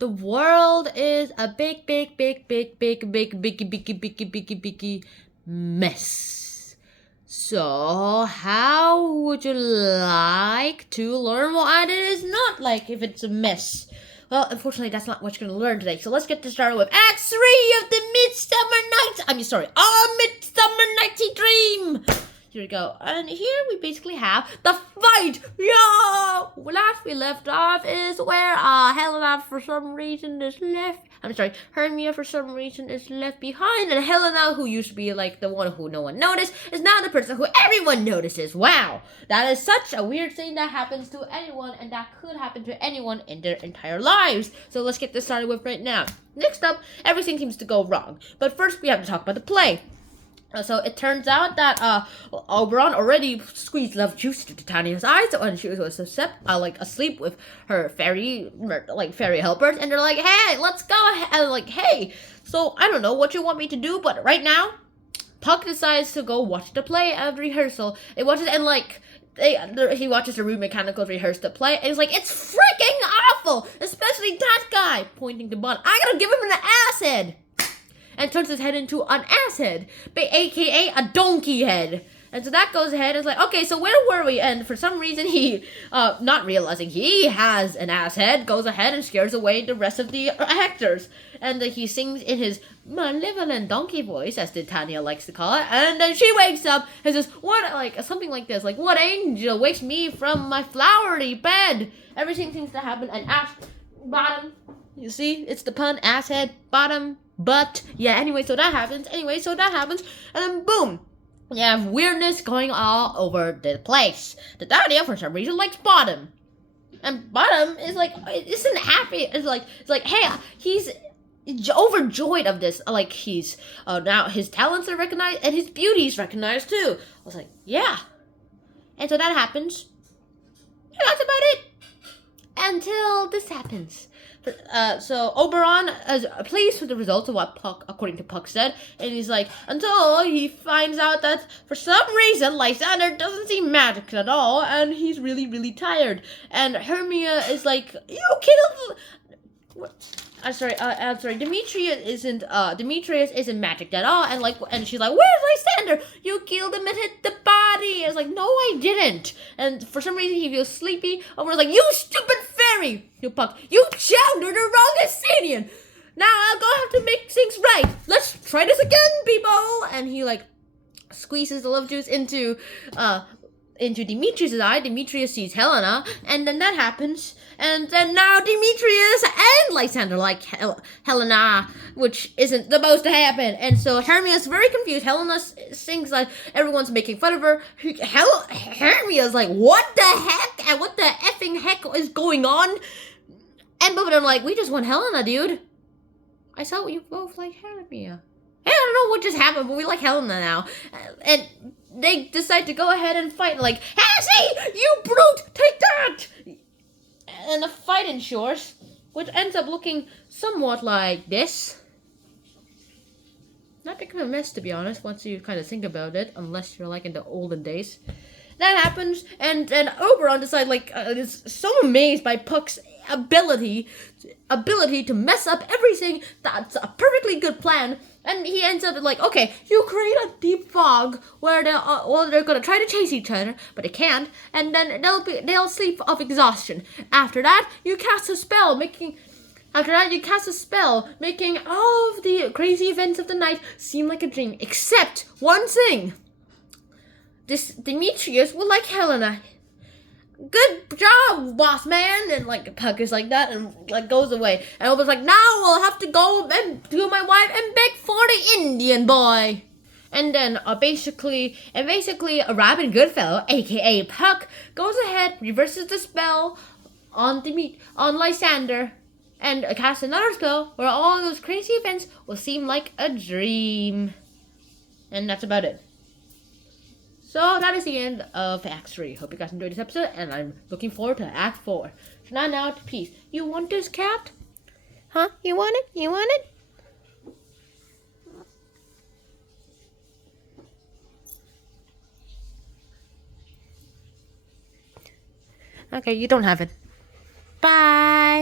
The world is a big mess. So, how would you like to learn what it is not like if it's a mess? Well, unfortunately, that's not what you're going to learn today. So let's get this started with Act 3 of the Midsummer Night's Dream. Here we go. And here we basically have the fight. Yeah! Last we left off is where Helena for some reason is left. Hermia for some reason is left behind. And Helena, who used to be like the one who no one noticed, is now the person who everyone notices. Wow! That is such a weird thing that happens to anyone, and that could happen to anyone in their entire lives. So let's get this started with right now. Next up, everything seems to go wrong. But first we have to talk about the play. So it turns out that Oberon already squeezed love juice to Titania's eyes when she was asleep with her fairy helpers, and they're like, "Hey, let's go!" And like, "Hey, so I don't know what you want me to do, but right now, Puck decides to go watch the play at rehearsal. He watches he watches the room mechanicals rehearse the play, and he's like, "It's freaking awful, especially that guy," pointing to Bun. "I gotta give him an ass head." And turns his head into an ass head, aka a donkey head. And so that goes ahead and is like, okay, so where were we? And for some reason he, not realizing he has an ass head, goes ahead and scares away the rest of the actors. And he sings in his malevolent donkey voice, as Titania likes to call it. And then she wakes up and says, something like this, like, "What angel wakes me from my flowery bed?" Everything seems to happen, and bottom, you see, it's the pun, ass head, bottom, but, yeah, anyway, so that happens, and then boom, you have weirdness going all over the place. Titania, for some reason, likes Bottom. And Bottom is like, isn't happy, it's like, hey, he's overjoyed of this, like, he's, now his talents are recognized, and his beauty is recognized, too. I was like, yeah. And so that happens, and that's about it. Until this happens. So Oberon is pleased with the results of what Puck, according to Puck, said, and he's like, until he finds out that for some reason Lysander doesn't see magic at all, and he's really, really tired. And Hermia is like, "You killed." I'm sorry. Demetrius isn't magic at all, and she's like, "Where's Lysander? You killed him and hit the body." It's like, "No, I didn't." And for some reason, he feels sleepy. Over like, "You stupid fairy, you Puck! You chowdered the wrong Athenian. Now I'll go have to make things right. Let's try this again, people." And he like squeezes the love juice into Demetrius' eye. Demetrius sees Helena, and then that happens. And then now Demetrius and Lysander like Helena, which isn't supposed to happen. And so Hermia's very confused. Helena sings like everyone's making fun of her. Hermia's like, "What the heck? And what the effing heck is going on?" And both of them like, "We just want Helena, dude. I saw you both like Hermia. I don't know what just happened, but we like Helena now." And they decide to go ahead and fight, like, "Hey, you brute, take that!" And a fight ensures, which ends up looking somewhat like this. Not become a mess, to be honest, once you kind of think about it, unless you're like in the olden days. That happens, and then Oberon decides, is so amazed by Puck's ability to mess up everything. That's a perfectly good plan. And he ends up like, okay, you create a deep fog where they're gonna try to chase each other, but they can't, and then they'll sleep of exhaustion. After that, you cast a spell making all of the crazy events of the night seem like a dream, except one thing. This Demetrius will like Helena. "Good job, boss man," and like Puck is like that and like goes away. And Oberon's like, "Now I'll have to go and to my wife and beg for the Indian boy." And then basically a Robin Goodfellow, aka Puck, goes ahead, reverses the spell on Lysander, and casts another spell where all those crazy events will seem like a dream. And that's about it. So that is the end of Act 3. Hope you guys enjoyed this episode, and I'm looking forward to Act 4. So now to peace. You want this cat? Huh? You want it? You want it? Okay, you don't have it. Bye!